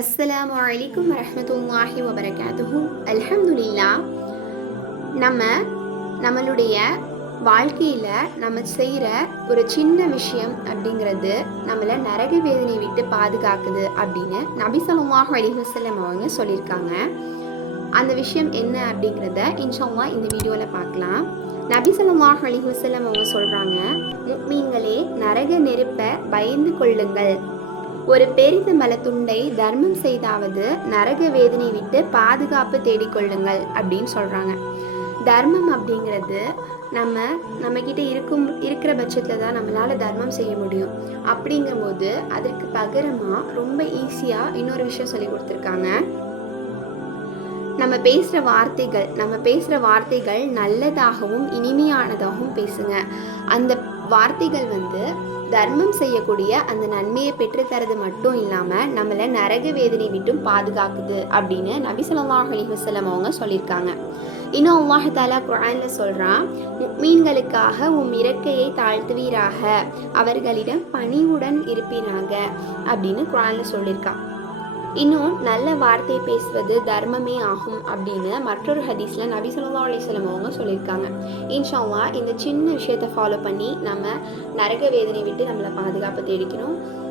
அஸ்லாம் அலைக்கும் வரமத்துல்லாஹி வபரகாத்துஹு. அல்ஹம்துலில்லா நம்ம நம்மளுடைய வாழ்க்கையில் நம்ம செய்கிற ஒரு சின்ன விஷயம் அப்படிங்கிறது நம்மளை நரக வேதனை விட்டு பாதுகாக்குது அப்படின்னு நபி ஸல்லல்லாஹு அலைஹி அவங்க சொல்லியிருக்காங்க. அந்த விஷயம் என்ன அப்படிங்கிறத இன்ஷால்லா இந்த வீடியோவில் பார்க்கலாம். நபி ஸல்லல்லாஹு அவங்க சொல்கிறாங்க நீங்களே நரக நெருப்பை பயந்து கொள்ளுங்கள். ஒரு பெரித மலத்துண்டை தர்மம் செய்தாவது நரக வேதனை விட்டு பாதுகாப்பு தேடிக்கொள்ளுங்கள் அப்படின்னு சொல்கிறாங்க தர்மம் அப்படிங்கிறது நம்ம நம்மக்கிட்ட இருக்கும் இருக்கிற பட்சத்தில் தான் நம்மளால் தர்மம் செய்ய முடியும். அப்படிங்கும்போது அதற்கு பகரமாக ரொம்ப ஈஸியாக இன்னொரு விஷயம் சொல்லி கொடுத்துருக்காங்க. நம்ம பேசுகிற வார்த்தைகள் நம்ம பேசுகிற வார்த்தைகள் நல்லதாகவும் இனிமையானதாகவும் பேசுங்க. அந்த வார்த்தைகள் வந்து தர்மம் செய்யக்கூடிய அந்த நன்மையை பெற்றுத்தரது மட்டும் இல்லாமல் நம்மளை நரக வேதனை விட்டும் பாதுகாக்குது அப்படின்னு நபி ஸல்லல்லாஹு அலைஹி அவங்க சொல்லியிருக்காங்க. இன்னும் அல்லாஹ் தாலா சொல்கிறான் மீன்களுக்காக உம் இறக்கையை தாழ்த்துவீராக அவர்களிடம் பணிவுடன் இருப்பீராக அப்படின்னு குரானில் சொல்லியிருக்கான் இன்னும் நல்ல வார்த்தை பேசுவது தர்மமே ஆகும் அப்படின்னு மற்றொரு ஹதீஸில் நபி சொல்லா அலிஸ்லம் அவங்க சொல்லியிருக்காங்க. இன்ஷா இந்த சின்ன விஷயத்தை ஃபாலோ பண்ணி நம்ம நரக வேதனை விட்டு நம்மளை பாதுகாப்பு தேடிக்கணும்.